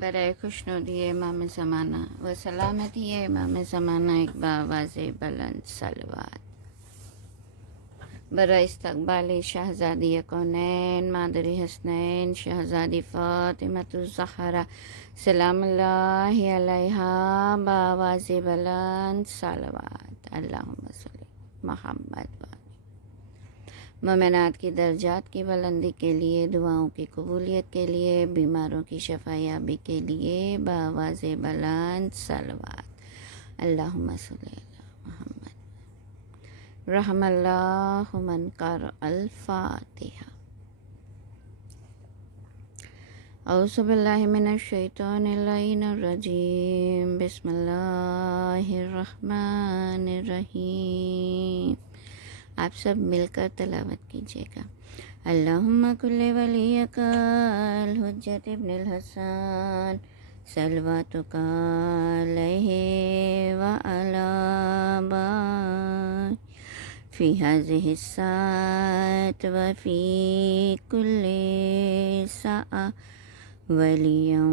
برائے خوشنودی امام زمانہ و سلامتی امام زمانہ ایک بآواز بلند صلوات برائے استقبال شہزادی کونین مادری حسنین شہزادی فاطمۃ الزہرا سلام اللہ علیہا بآواز بلند صلوات اللہم صلی محمد و مومنات کی درجات کی بلندی کے لیے، دعاؤں کی قبولیت کے لیے، بیماروں کی شفا یابی کے لیے بآواز بلند صلوات اللہم صلی علی محمد رحم اللہ من قرأ الفاتحہ۔ اعوذ باللہ من الشیطان اللعین الرجیم، بسم اللہ الرحمن الرحیم۔ آپ سب مل کر تلاوت کیجیے گا۔ اللہم کل ولیک الحجت ابن الحسن صلواتک علیہ وعلی آبائہ فی ہذہ الساعۃ وفی کل ساعۃ ولیاً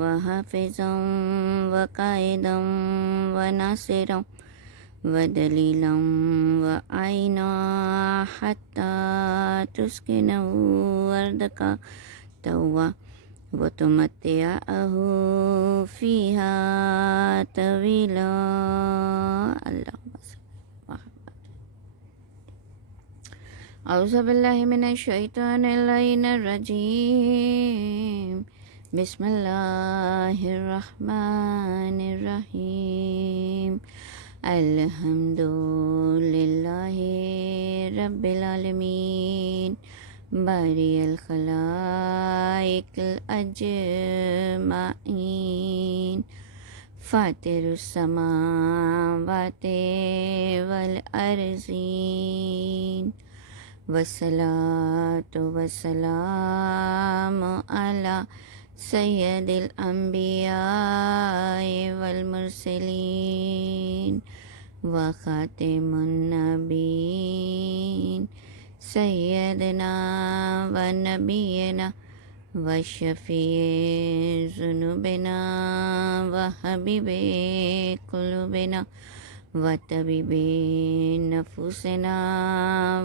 وحافظاً وقائداً وناصراً ودلیلا وعینا حتی تسکنوا ارضک طوعا وتمتعہ فیہا طویلا۔ اللہم صل اعوذ باللہ من الشیطان اللعین الرجیم، بسم اللہ الرحمن الرحیم۔ الحمد للہ رب العالمین باری الخلائق اجمعین فاطر السماوات والارضین والصلاة والسلام علی سید الانبیاء والمرسلین وخاتم النبیین سیدنا و نبینا وشفیع ذنوبنا وحبیب قلوبنا وطبیب نفوسنا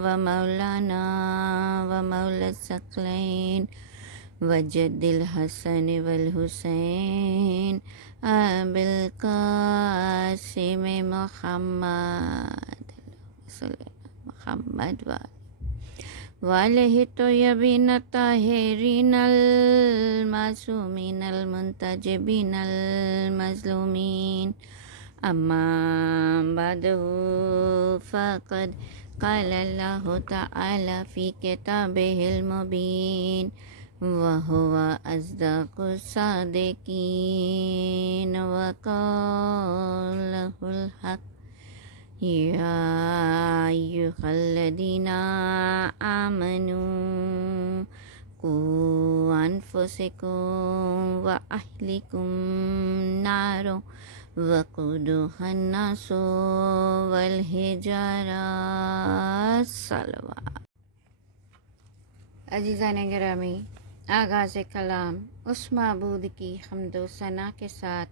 ومولانا ومولا الثقلین وجد الحسن والحسین ابی القاسم محمد صلی محمد وعلیہ الطیبین الطاہرین المعصومین المنتجبین المظلومین۔ اما بعد فقد قال اللہ تعالی فی کتابہ المبین وهو أصدق الصادقين وقوله الحق يا أيها الذين آمنوا قوا أنفسكم وأهلكم نارا وقودها الناس والحجارة صلوات۔ عزیزان گرامی، آغاز کلام اس معبود کی حمد و ثنا کے ساتھ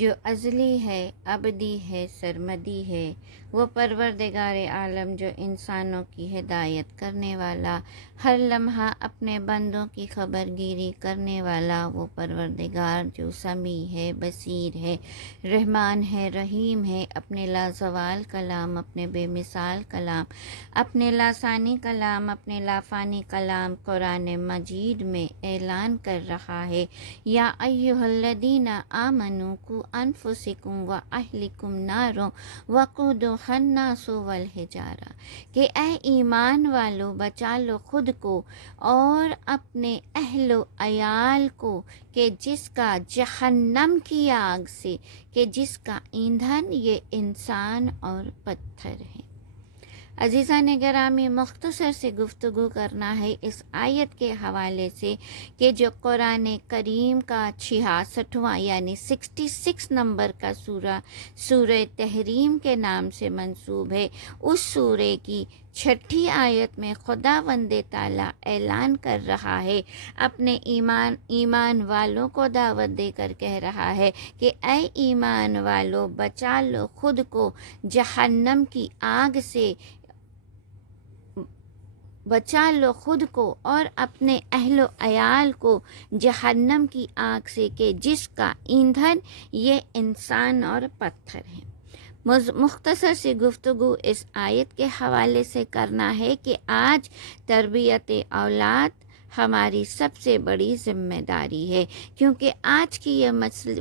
جو ازلی ہے، ابدی ہے، سرمدی ہے، وہ پروردگار عالم جو انسانوں کی ہدایت کرنے والا، ہر لمحہ اپنے بندوں کی خبر گیری کرنے والا، وہ پروردگار جو سمیع ہے، بصیر ہے، رحمان ہے، رحیم ہے، اپنے لازوال کلام، اپنے بے مثال کلام، اپنے لاسانی کلام، اپنے لافانی کلام قرآن مجید میں اعلان کر رہا ہے، یا ایھا الذین آمنوا قوا انفسکم واہلکم نارا وقودھا الناس والحجارہ، کہ اے ایمان والو بچا لو خود کو اور اپنے اہل و عیال کو، کہ جس کا جہنم کی آگ سے، کہ جس کا ایندھن یہ انسان اور پتھر ہے۔ عزیزان گرامی، مختصر سے گفتگو کرنا ہے اس آیت کے حوالے سے کہ جو قرآن کریم کا 66واں یعنی 66 نمبر کا سورہ تحریم کے نام سے منسوب ہے، اس سورے کی چھٹی آیت میں خداوند تعالیٰ اعلان کر رہا ہے، اپنے ایمان والوں کو دعوت دے کر کہہ رہا ہے کہ اے ایمان والو، بچا لو خود کو جہنم کی آگ سے، بچا لو خود کو اور اپنے اہل و عیال کو جہنم کی آگ سے کہ جس کا ایندھن یہ انسان اور پتھر ہے۔ مختصر سی گفتگو اس آیت کے حوالے سے کرنا ہے کہ آج تربیت اولاد ہماری سب سے بڑی ذمہ داری ہے، کیونکہ آج کی یہ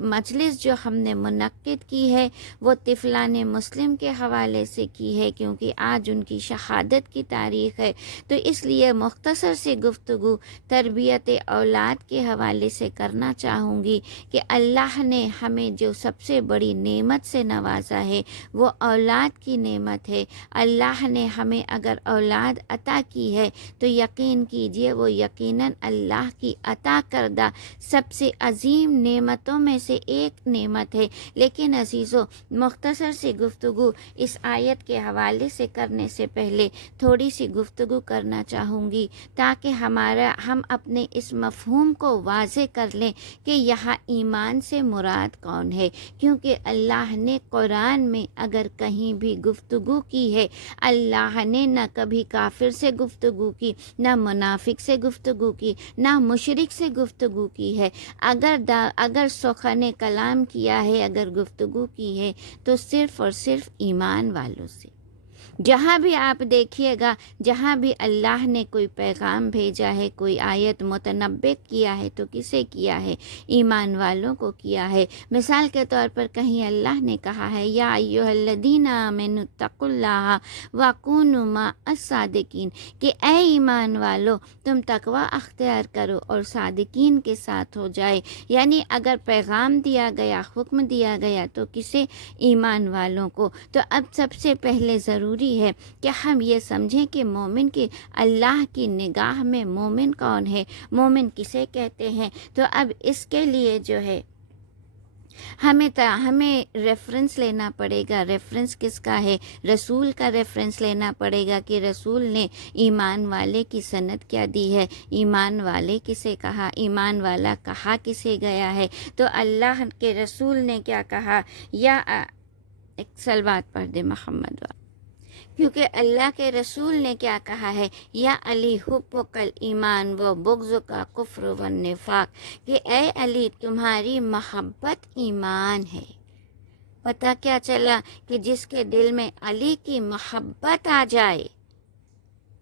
مجلس جو ہم نے منعقد کی ہے وہ طفلان مسلم کے حوالے سے کی ہے، کیونکہ آج ان کی شہادت کی تاریخ ہے، تو اس لیے مختصر سی گفتگو تربیت اولاد کے حوالے سے کرنا چاہوں گی کہ اللہ نے ہمیں جو سب سے بڑی نعمت سے نوازا ہے وہ اولاد کی نعمت ہے۔ اللہ نے ہمیں اگر اولاد عطا کی ہے تو یقین کیجئے وہ یقیناً اللہ کی عطا کردہ سب سے عظیم نعمتوں میں سے ایک نعمت ہے۔ لیکن عزیزو، مختصر سی گفتگو اس آیت کے حوالے سے کرنے سے پہلے تھوڑی سی گفتگو کرنا چاہوں گی تاکہ ہم اپنے اس مفہوم کو واضح کر لیں کہ یہاں ایمان سے مراد کون ہے، کیونکہ اللہ نے قرآن میں اگر کہیں بھی گفتگو کی ہے، اللہ نے نہ کبھی کافر سے گفتگو کی، نہ منافق سے گفتگو کی، نہ مشرک سے گفتگو کی ہے۔ اگر سخن کلام کیا ہے، اگر گفتگو کی ہے تو صرف اور صرف ایمان والوں سے۔ جہاں بھی آپ دیکھیے گا، جہاں بھی اللہ نے کوئی پیغام بھیجا ہے، کوئی آیت متنبع کیا ہے تو کسے کیا ہے؟ ایمان والوں کو کیا ہے۔ مثال کے طور پر کہیں اللہ نے کہا ہے یا ایھا الذین آمنوا اتقوا اللہ وکونوا مع الصادقین، کہ اے ایمان والو تم تقوی اختیار کرو اور صادقین کے ساتھ ہو جائے۔ یعنی اگر پیغام دیا گیا، حکم دیا گیا تو کسے؟ ایمان والوں کو۔ تو اب سب سے پہلے ضروری ہے کہ ہم یہ سمجھیں کہ مومن کی اللہ کی نگاہ میں مومن کون ہے، مومن کسے کہتے ہیں۔ تو اب اس کے لیے جو ہے ہمیں ریفرنس لینا پڑے گا۔ ریفرنس کس کا ہے؟ رسول کا ریفرنس لینا پڑے گا کہ رسول نے ایمان والے کی سند کیا دی ہے، ایمان والے کسے کہا، ایمان والا کہا کسے گیا ہے۔ تو اللہ کے رسول نے کیا کہا؟ یا ایک صلوات پڑھ دے محمد والا، کیونکہ اللہ کے رسول نے کیا کہا ہے؟ یا علی حبک الایمان و بغضک کفر و نفاق، کہ اے علی تمہاری محبت ایمان ہے۔ پتہ کیا چلا کہ جس کے دل میں علی کی محبت آ جائے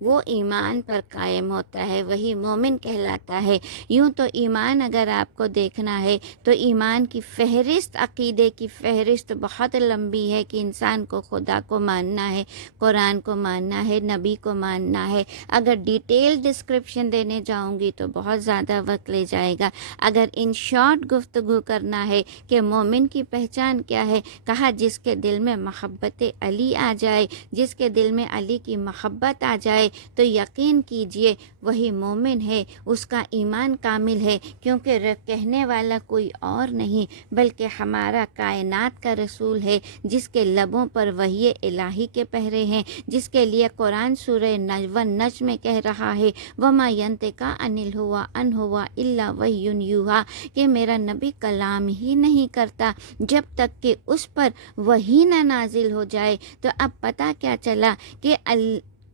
وہ ایمان پر قائم ہوتا ہے، وہی مومن کہلاتا ہے۔ یوں تو ایمان اگر آپ کو دیکھنا ہے تو ایمان کی فہرست، عقیدے کی فہرست بہت لمبی ہے کہ انسان کو خدا کو ماننا ہے، قرآن کو ماننا ہے، نبی کو ماننا ہے۔ اگر ڈیٹیل ڈسکرپشن دینے جاؤں گی تو بہت زیادہ وقت لے جائے گا۔ اگر ان شارٹ گفتگو کرنا ہے کہ مومن کی پہچان کیا ہے، کہا جس کے دل میں محبت علی آ جائے، جس کے دل میں علی کی محبت آ جائے تو یقین کیجئے وہی مومن ہے، اس کا ایمان کامل ہے، کیونکہ کہنے والا کوئی اور نہیں بلکہ ہمارا کائنات کا رسول ہے، جس کے لبوں پر وحی الہی کے پہرے ہیں، جس کے لیے قرآن سورہ النجم میں کہہ رہا ہے وَمَا يَنطِقُ عَنِ الْهَوَىٰ إِنْ هُوَ إِلَّا وَحْيٌ يُوحَىٰ، کہ میرا نبی کلام ہی نہیں کرتا جب تک کہ اس پر وحی نہ نازل ہو جائے۔ تو اب پتہ کیا چلا کہ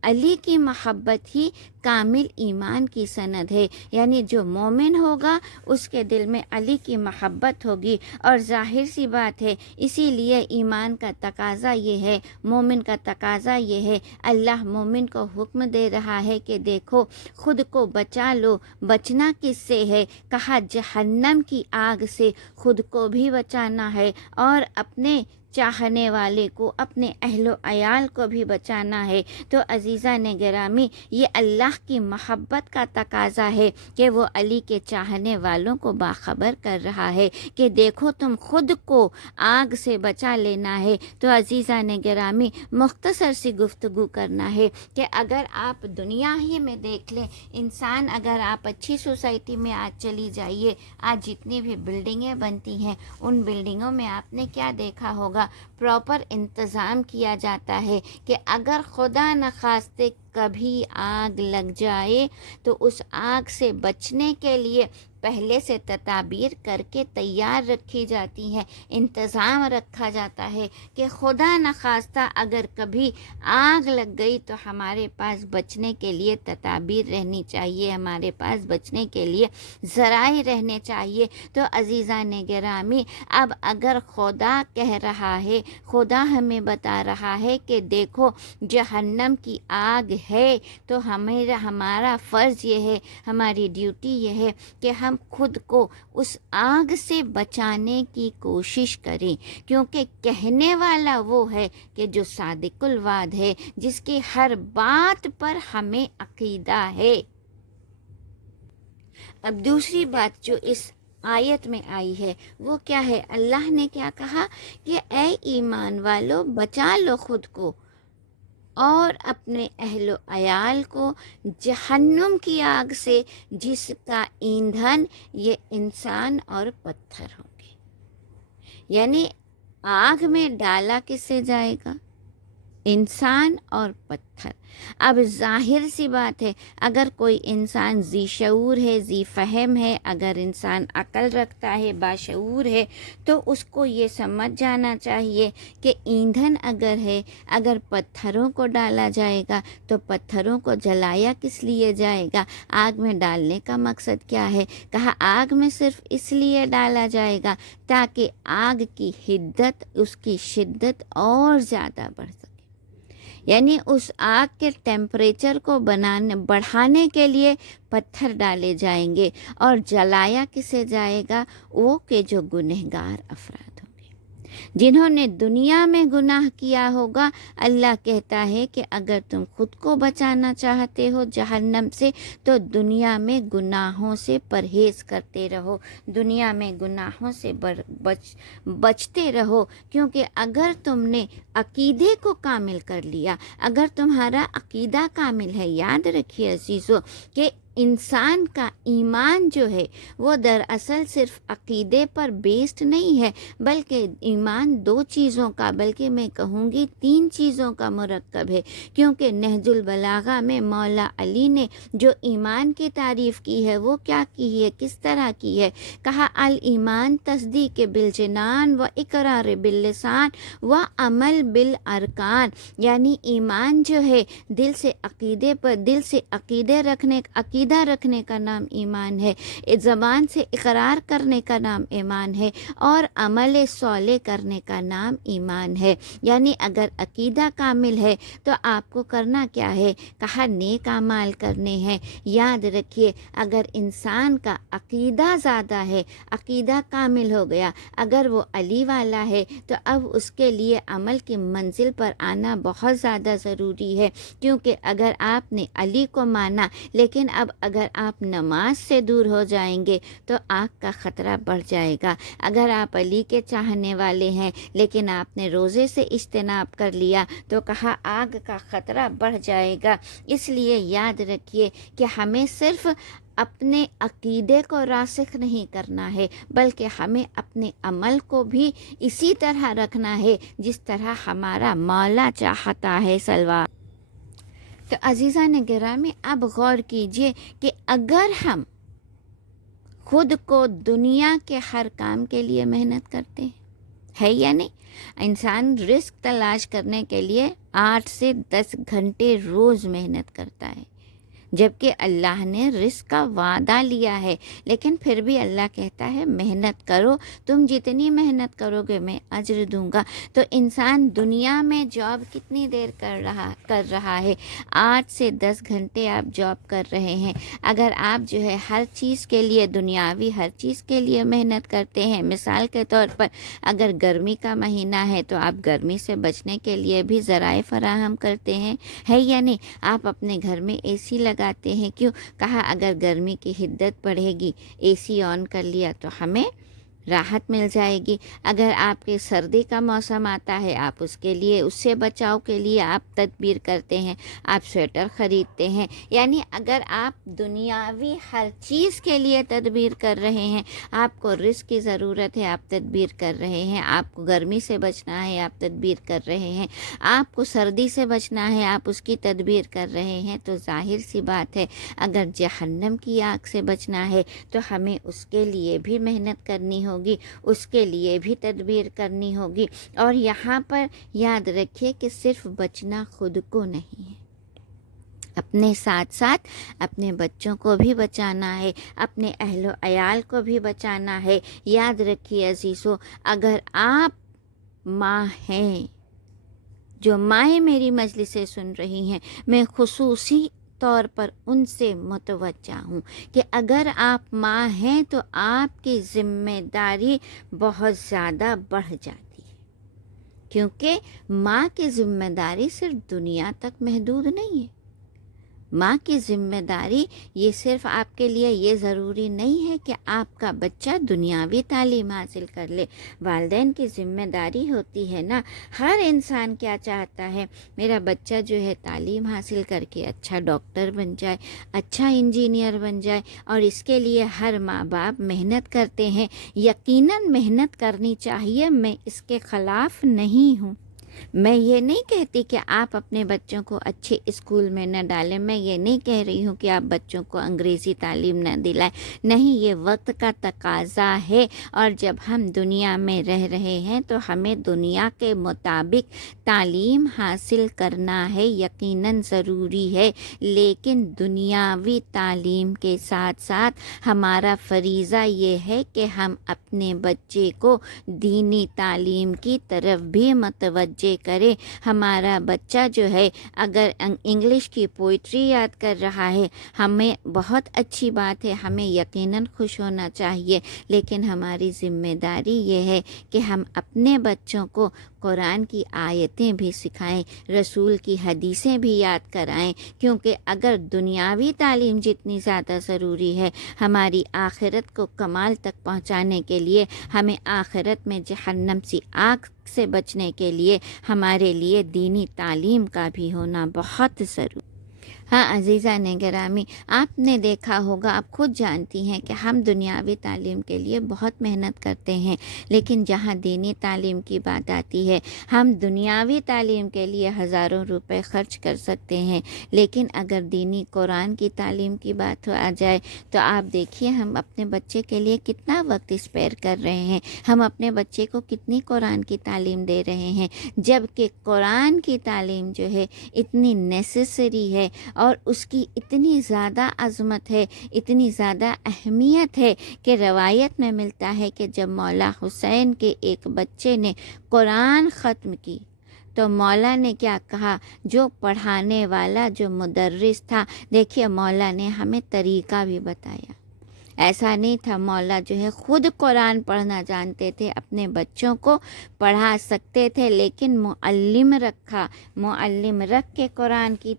علی کی محبت ہی کامل ایمان کی سند ہے، یعنی جو مومن ہوگا اس کے دل میں علی کی محبت ہوگی، اور ظاہر سی بات ہے اسی لیے ایمان کا تقاضا یہ ہے، مومن کا تقاضا یہ ہے۔ اللہ مومن کو حکم دے رہا ہے کہ دیکھو خود کو بچا لو۔ بچنا کس سے ہے؟ کہا جہنم کی آگ سے خود کو بھی بچانا ہے اور اپنے چاہنے والے کو، اپنے اہل و عیال کو بھی بچانا ہے۔ تو عزیزان گرامی، یہ اللہ کی محبت کا تقاضا ہے کہ وہ علی کے چاہنے والوں کو باخبر کر رہا ہے کہ دیکھو تم خود کو آگ سے بچا لینا ہے۔ تو عزیزان گرامی، مختصر سی گفتگو کرنا ہے کہ اگر آپ دنیا ہی میں دیکھ لیں، انسان اگر آپ اچھی سوسائٹی میں آج چلی جائیے، آج جتنی بھی بلڈنگیں بنتی ہیں ان بلڈنگوں میں آپ نے کیا دیکھا ہوگا؟ کا پراپر انتظام کیا جاتا ہے کہ اگر خدا نخواستہ کبھی آگ لگ جائے تو اس آگ سے بچنے کے لیے پہلے سے تدابیر کر کے تیار رکھی جاتی ہیں، انتظام رکھا جاتا ہے کہ خدا نخواستہ اگر کبھی آگ لگ گئی تو ہمارے پاس بچنے کے لیے تدابیر رہنی چاہیے، ہمارے پاس بچنے کے لیے ذرائع رہنے چاہیے۔ تو عزیزان گرامی، اب اگر خدا کہہ رہا ہے، خدا ہمیں بتا رہا ہے کہ دیکھو جہنم کی آگ ہے، تو ہمارا فرض یہ ہے، ہماری ڈیوٹی یہ ہے کہ ہم خود کو اس آگ سے بچانے کی کوشش کریں، کیونکہ کہنے والا وہ ہے کہ جو صادق الوعد ہے، جس کی ہر بات پر ہمیں عقیدہ ہے۔ اب دوسری بات جو اس آیت میں آئی ہے وہ کیا ہے؟ اللہ نے کیا کہا کہ اے ایمان والو، بچا لو خود کو اور اپنے اہل و عیال کو جہنم کی آگ سے، جس کا ایندھن یہ انسان اور پتھر ہوں گے۔ یعنی آگ میں ڈالا کس سے جائے گا؟ انسان اور پتھر۔ اب ظاہر سی بات ہے، اگر کوئی انسان ذی شعور ہے، ذی فہم ہے، اگر انسان عقل رکھتا ہے، باشعور ہے، تو اس کو یہ سمجھ جانا چاہیے کہ ایندھن اگر ہے، اگر پتھروں کو ڈالا جائے گا تو پتھروں کو جلایا کس لیے جائے گا؟ آگ میں ڈالنے کا مقصد کیا ہے؟ کہا آگ میں صرف اس لیے ڈالا جائے گا تاکہ آگ کی حدت، اس کی شدت اور زیادہ بڑھ سکے۔ یعنی اس آگ کے ٹیمپریچر کو بڑھانے کے لیے پتھر ڈالے جائیں گے، اور جلایا کسے جائے گا؟ وہ کہ جو گنہگار افراد ہوں گے، جنہوں نے دنیا میں گناہ کیا ہوگا۔ اللہ کہتا ہے کہ اگر تم خود کو بچانا چاہتے ہو جہنم سے تو دنیا میں گناہوں سے پرہیز کرتے رہو، دنیا میں گناہوں سے بچتے رہو، کیونکہ اگر تم نے عقیدے کو کامل کر لیا، اگر تمہارا عقیدہ کامل ہے، یاد رکھیے عزیزو کہ انسان کا ایمان جو ہے وہ دراصل صرف عقیدے پر بیسڈ نہیں ہے، بلکہ ایمان دو چیزوں کا، بلکہ میں کہوں گی تین چیزوں کا مرکب ہے، کیونکہ نہج البلاغہ میں مولا علی نے جو ایمان کی تعریف کی ہے وہ کیا کی ہے، کس طرح کی ہے؟ کہا الایمان تصدیق بالجنان و اقرار باللسان و عمل بالارکان، یعنی ایمان جو ہے دل سے عقیدہ رکھنے کا نام ایمان ہے، زبان سے اقرار کرنے کا نام ایمان ہے، اور عمل صالح کرنے کا نام ایمان ہے۔ یعنی اگر عقیدہ کامل ہے تو آپ کو کرنا کیا ہے؟ کہا نیک اعمال کرنے ہیں۔ یاد رکھیے اگر انسان کا عقیدہ زیادہ ہے، عقیدہ کامل ہو گیا، اگر وہ علی والا ہے، تو اب اس کے لیے عمل کی منزل پر آنا بہت زیادہ ضروری ہے، کیونکہ اگر آپ نے علی کو مانا لیکن اب اگر آپ نماز سے دور ہو جائیں گے تو آگ کا خطرہ بڑھ جائے گا۔ اگر آپ علی کے چاہنے والے ہیں لیکن آپ نے روزے سے اجتناب کر لیا تو کہا آگ کا خطرہ بڑھ جائے گا۔ اس لیے یاد رکھیے کہ ہمیں صرف اپنے عقیدے کو راسخ نہیں کرنا ہے، بلکہ ہمیں اپنے عمل کو بھی اسی طرح رکھنا ہے جس طرح ہمارا مولا چاہتا ہے۔ سلوات۔ تو عزیزان گرامی، اب غور کیجئے کہ اگر ہم خود کو دنیا کے ہر کام کے لیے محنت کرتے ہیں، ہے یا نہیں؟ انسان رزق تلاش کرنے کے لیے 8 سے 10 گھنٹے روز محنت کرتا ہے، جبکہ اللہ نے رزق کا وعدہ لیا ہے، لیکن پھر بھی اللہ کہتا ہے محنت کرو، تم جتنی محنت کرو گے میں اجر دوں گا۔ تو انسان دنیا میں جاب کتنی دیر کر رہا ہے؟ 8 سے 10 گھنٹے آپ جاب کر رہے ہیں۔ اگر آپ جو ہے ہر چیز کے لیے، دنیاوی ہر چیز کے لیے محنت کرتے ہیں، مثال کے طور پر اگر گرمی کا مہینہ ہے تو آپ گرمی سے بچنے کے لیے بھی ذرائع فراہم کرتے ہیں، ہے یا نہیں؟ آپ اپنے گھر میں اے سی لگاتے ہیں، کیوں؟ کہا اگر گرمی کی حدت بڑھے گی، اے سی آن کر لیا تو ہمیں راحت مل جائے گی۔ اگر آپ کے سردی کا موسم آتا ہے، آپ اس کے لیے، اس سے بچاؤ کے لیے آپ تدبیر کرتے ہیں، آپ سویٹر خریدتے ہیں، یعنی اگر آپ دنیاوی ہر چیز کے لیے تدبیر کر رہے ہیں، آپ کو رزق کی ضرورت ہے، آپ تدبیر کر رہے ہیں، آپ کو گرمی سے بچنا ہے، آپ تدبیر کر رہے ہیں، آپ کو سردی سے بچنا ہے، آپ اس کی تدبیر کر رہے ہیں، تو ظاہر سی بات ہے اگر جہنم کی آگ سے بچنا ہے تو ہمیں اس کے لیے بھی محنت کرنی ہوگی، اس کے لیے بھی تدبیر کرنی ہوگی۔ اور یہاں پر یاد رکھیے کہ صرف بچنا خود کو نہیں ہے، اپنے ساتھ ساتھ اپنے بچوں کو بھی بچانا ہے، اپنے اہل و عیال کو بھی بچانا ہے۔ یاد رکھیے عزیزو، اگر آپ ماں ہیں، جو مائیں میری مجلسیں سن رہی ہیں، میں خصوصی طور پر ان سے متوجہ ہوں کہ اگر آپ ماں ہیں تو آپ کی ذمہ داری بہت زیادہ بڑھ جاتی ہے، کیونکہ ماں کی ذمہ داری صرف دنیا تک محدود نہیں ہے۔ ماں کی ذمہ داری یہ صرف آپ کے لیے یہ ضروری نہیں ہے کہ آپ کا بچہ دنیاوی تعلیم حاصل کر لے، والدین کی ذمہ داری ہوتی ہے نا۔ ہر انسان کیا چاہتا ہے، میرا بچہ جو ہے تعلیم حاصل کر کے اچھا ڈاکٹر بن جائے، اچھا انجینئر بن جائے، اور اس کے لیے ہر ماں باپ محنت کرتے ہیں۔ یقیناً محنت کرنی چاہیے، میں اس کے خلاف نہیں ہوں۔ میں یہ نہیں کہتی کہ آپ اپنے بچوں کو اچھے اسکول میں نہ ڈالیں، میں یہ نہیں کہہ رہی ہوں کہ آپ بچوں کو انگریزی تعلیم نہ دلائیں، نہیں، یہ وقت کا تقاضا ہے، اور جب ہم دنیا میں رہ رہے ہیں تو ہمیں دنیا کے مطابق تعلیم حاصل کرنا ہے، یقیناً ضروری ہے، لیکن دنیاوی تعلیم کے ساتھ ساتھ ہمارا فریضہ یہ ہے کہ ہم اپنے بچے کو دینی تعلیم کی طرف بھی متوجہ کرے۔ ہمارا بچہ جو ہے اگر انگلش کی پوئٹری یاد کر رہا ہے، ہمیں بہت اچھی بات ہے، ہمیں یقیناً خوش ہونا چاہیے، لیکن ہماری ذمہ داری یہ ہے کہ ہم اپنے بچوں کو قرآن کی آیتیں بھی سکھائیں، رسول کی حدیثیں بھی یاد کرائیں، کیونکہ اگر دنیاوی تعلیم جتنی زیادہ ضروری ہے، ہماری آخرت کو کمال تک پہنچانے کے لیے، ہمیں آخرت میں جہنم سی آگ سے بچنے کے لیے، ہمارے لیے دینی تعلیم کا بھی ہونا بہت ضروری۔ ہاں عزیزہ نے گرامی، آپ نے دیکھا ہوگا، آپ خود جانتی ہیں کہ ہم دنیاوی تعلیم کے لیے بہت محنت کرتے ہیں، لیکن جہاں دینی تعلیم کی بات آتی ہے، ہم دنیاوی تعلیم کے لیے ہزاروں روپے خرچ کر سکتے ہیں، لیکن اگر دینی قرآن کی تعلیم کی بات آ جائے تو آپ دیکھیے ہم اپنے بچے کے لیے کتنا وقت اسپیئر کر رہے ہیں، ہم اپنے بچے کو کتنی قرآن کی تعلیم دے رہے ہیں، جبکہ قرآن کی تعلیم جو ہے اتنی نیسیسری ہے، اور اس کی اتنی زیادہ عظمت ہے، اتنی زیادہ اہمیت ہے کہ روایت میں ملتا ہے کہ جب مولا حسین کے ایک بچے نے قرآن ختم کی تو مولا نے کیا کہا، جو پڑھانے والا جو مدرس تھا، دیکھیے مولا نے ہمیں طریقہ بھی بتایا، ایسا نہیں تھا، مولا جو ہے خود قرآن پڑھنا جانتے تھے، اپنے بچوں کو پڑھا سکتے تھے، لیکن معلم رکھا، معلم رکھ کے قرآن کی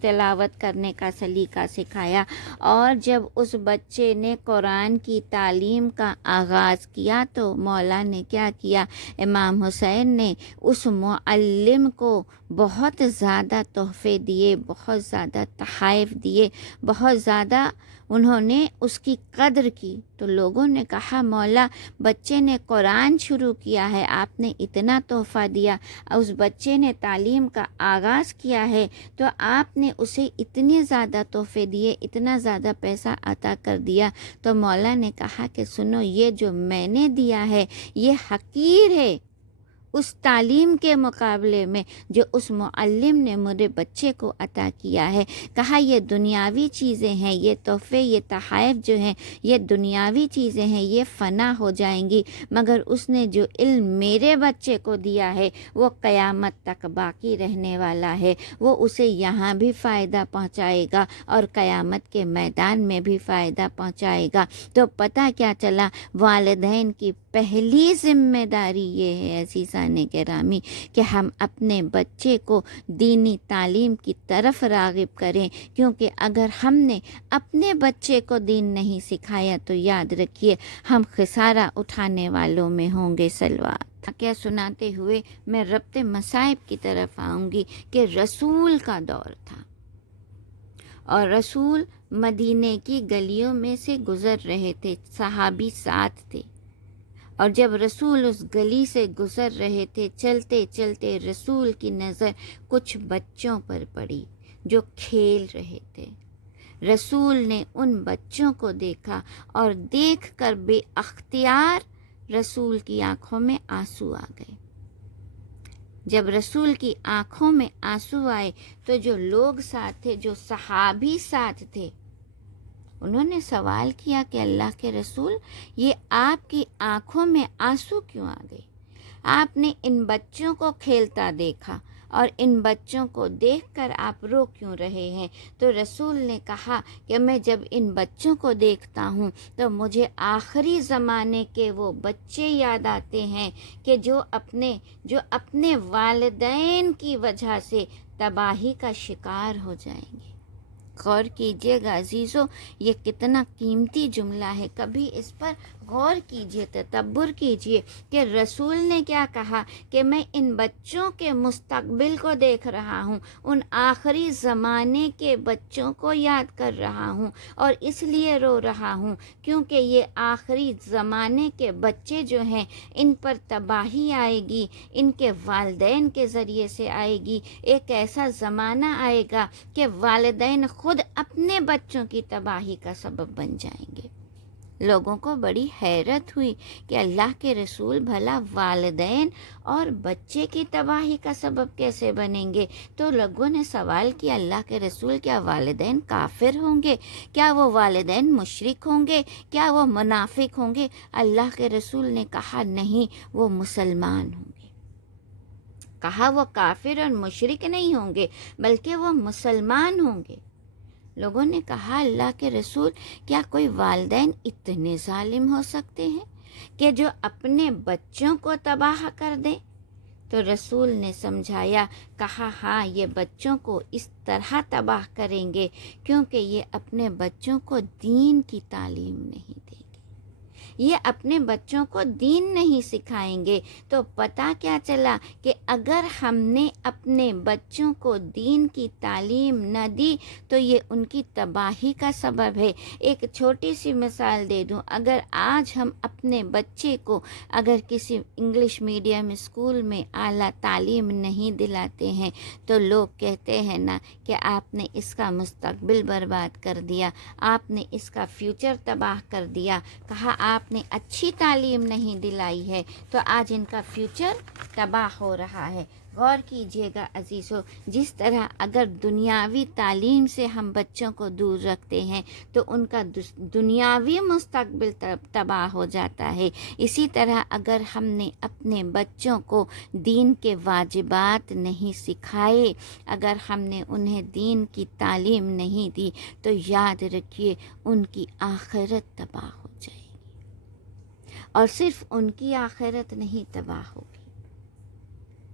تلاوت کرنے کا سلیقہ سکھایا، اور جب اس بچے نے قرآن کی تعلیم کا آغاز کیا تو مولا نے کیا کیا، امام حسین نے اس معلم کو بہت زیادہ تحفے دیے، بہت زیادہ تحائف دیے، بہت زیادہ انہوں نے اس کی قدر کی، تو لوگوں نے کہا مولا بچے نے قرآن شروع کیا ہے، آپ نے اتنا تحفہ دیا، اس بچے نے تعلیم کا آغاز کیا ہے تو آپ نے اسے اتنے زیادہ تحفے دیے، اتنا زیادہ پیسہ عطا کر دیا، تو مولا نے کہا کہ سنو، یہ جو میں نے دیا ہے یہ حقیر ہے اس تعلیم کے مقابلے میں جو اس معلم نے میرے بچے کو عطا کیا ہے۔ کہا یہ دنیاوی چیزیں ہیں، یہ تحفے، یہ تحائف جو ہیں، یہ دنیاوی چیزیں ہیں، یہ فنا ہو جائیں گی، مگر اس نے جو علم میرے بچے کو دیا ہے وہ قیامت تک باقی رہنے والا ہے، وہ اسے یہاں بھی فائدہ پہنچائے گا اور قیامت کے میدان میں بھی فائدہ پہنچائے گا۔ تو پتہ کیا چلا، والدین کی پہلی ذمہ داری یہ ہے عزیزہ عزیزان گرامی کہ ہم اپنے بچے کو دینی تعلیم کی طرف راغب کریں، کیونکہ اگر ہم نے اپنے بچے کو دین نہیں سکھایا تو یاد رکھیے ہم خسارہ اٹھانے والوں میں ہوں گے۔ سلوات کیا سناتے ہوئے میں ربط مصائب کی طرف آؤں گی کہ رسول کا دور تھا اور رسول مدینے کی گلیوں میں سے گزر رہے تھے، صحابی ساتھ تھے، اور جب رسول اس گلی سے گزر رہے تھے چلتے چلتے رسول کی نظر کچھ بچوں پر پڑی جو کھیل رہے تھے۔ رسول نے ان بچوں کو دیکھا اور دیکھ کر بے اختیار رسول کی آنکھوں میں آنسو آ گئے۔ جب رسول کی آنکھوں میں آنسو آئے تو جو لوگ ساتھ تھے، جو صحابی ساتھ تھے، انہوں نے سوال کیا کہ اللہ کے رسول، یہ آپ کی آنکھوں میں آنسو کیوں آ گئے؟ آپ نے ان بچوں کو کھیلتا دیکھا اور ان بچوں کو دیکھ کر آپ رو کیوں رہے ہیں؟ تو رسول نے کہا کہ میں جب ان بچوں کو دیکھتا ہوں تو مجھے آخری زمانے کے وہ بچے یاد آتے ہیں کہ جو اپنے والدین کی وجہ سے تباہی کا شکار ہو جائیں گے۔ غور کیجئے گا عزیزو، یہ کتنا قیمتی جملہ ہے، کبھی اس پر غور کیجئے، تدبر کیجئے کہ رسول نے کیا کہا کہ میں ان بچوں کے مستقبل کو دیکھ رہا ہوں، ان آخری زمانے کے بچوں کو یاد کر رہا ہوں، اور اس لیے رو رہا ہوں کیونکہ یہ آخری زمانے کے بچے جو ہیں ان پر تباہی آئے گی، ان کے والدین کے ذریعے سے آئے گی۔ ایک ایسا زمانہ آئے گا کہ والدین خود اپنے بچوں کی تباہی کا سبب بن جائیں گے۔ لوگوں کو بڑی حیرت ہوئی کہ اللہ کے رسول بھلا والدین اور بچے کی تباہی کا سبب کیسے بنیں گے؟ تو لوگوں نے سوال کیا، اللہ کے رسول کیا والدین کافر ہوں گے؟ کیا وہ والدین مشرک ہوں گے؟ کیا وہ منافق ہوں گے؟ اللہ کے رسول نے کہا نہیں، وہ مسلمان ہوں گے۔ کہا وہ کافر اور مشرک نہیں ہوں گے بلکہ وہ مسلمان ہوں گے۔ لوگوں نے کہا اللہ کے رسول کیا کوئی والدین اتنے ظالم ہو سکتے ہیں کہ جو اپنے بچوں کو تباہ کر دیں؟ تو رسول نے سمجھایا، کہا ہاں، یہ بچوں کو اس طرح تباہ کریں گے کیونکہ یہ اپنے بچوں کو دین کی تعلیم نہیں دیں گے، یہ اپنے بچوں کو دین نہیں سکھائیں گے۔ تو پتہ کیا چلا کہ اگر ہم نے اپنے بچوں کو دین کی تعلیم نہ دی تو یہ ان کی تباہی کا سبب ہے۔ ایک چھوٹی سی مثال دے دوں، اگر آج ہم اپنے بچے کو اگر کسی انگلش میڈیم اسکول میں اعلیٰ تعلیم نہیں دلاتے ہیں تو لوگ کہتے ہیں نا کہ آپ نے اس کا مستقبل برباد کر دیا، آپ نے اس کا فیوچر تباہ کر دیا، کہا آپ نے اچھی تعلیم نہیں دلائی ہے تو آج ان کا فیوچر تباہ ہو رہا ہے۔ غور کیجئے گا عزیزو، جس طرح اگر دنیاوی تعلیم سے ہم بچوں کو دور رکھتے ہیں تو ان کا دنیاوی مستقبل تباہ ہو جاتا ہے، اسی طرح اگر ہم نے اپنے بچوں کو دین کے واجبات نہیں سکھائے، اگر ہم نے انہیں دین کی تعلیم نہیں دی تو یاد رکھیے ان کی آخرت تباہ ہو جائے گی، اور صرف ان کی آخرت نہیں تباہ ہوگی،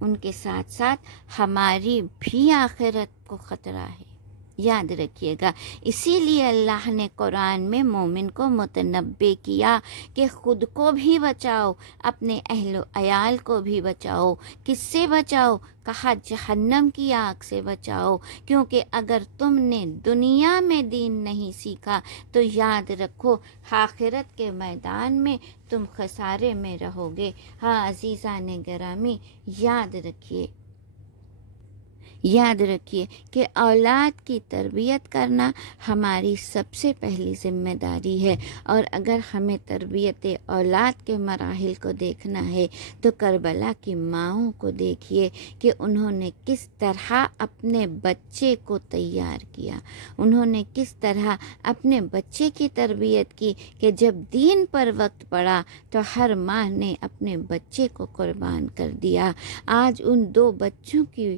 ان کے ساتھ ساتھ ہماری بھی آخرت کو خطرہ ہے، یاد رکھیے گا۔ اسی لیے اللہ نے قرآن میں مومن کو متنبع کیا کہ خود کو بھی بچاؤ، اپنے اہل و عیال کو بھی بچاؤ۔ کس سے بچاؤ؟ کہا جہنم کی آگ سے بچاؤ، کیونکہ اگر تم نے دنیا میں دین نہیں سیکھا تو یاد رکھو آخرت کے میدان میں تم خسارے میں رہو گے۔ ہاں عزیزان گرامی، یاد رکھیے کہ اولاد کی تربیت کرنا ہماری سب سے پہلی ذمہ داری ہے، اور اگر ہمیں تربیت اولاد کے مراحل کو دیکھنا ہے تو کربلا کی ماؤں کو دیکھیے کہ انہوں نے کس طرح اپنے بچے کو تیار کیا، انہوں نے کس طرح اپنے بچے کی تربیت کی کہ جب دین پر وقت پڑا تو ہر ماں نے اپنے بچے کو قربان کر دیا۔ آج ان دو بچوں کی